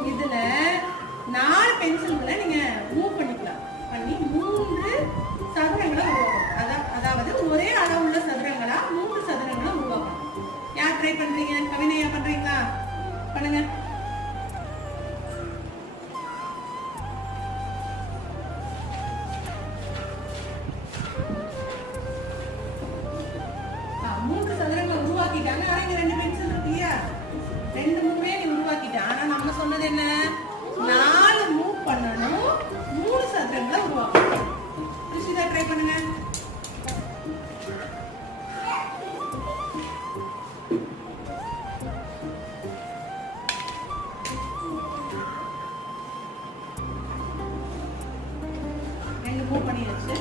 இதுல 4 பென்சில்களை நீங்க மூவ் பண்ணிக்கலாம். பண்ணி 3 சதுரங்களை உருவாக்கணும். அதாவது ஒரே அளவுள்ள சதுரங்களா 3 சதுரங்களை உருவாக்கணும். யார் ட்ரை பண்றீங்க? கவினையா பண்றீங்களா? பண்ணுங்க. மூன்று சதுரங்களை உருவாக்கிட்டாங்க. ஆனா இங்க 2 பென்சில் இருக்கு இல்லையா? 2 மூவே நீ உருவாக்கிட்ட. ஆனா நம்ம சொன்னது என்ன? 4 மூவ் பண்ணணும், 3 சதுரங்களை உருவாக்கணும். ரிஷிதா ட்ரை பண்ணுங்க. மூவ் பண்ணியாச்சு.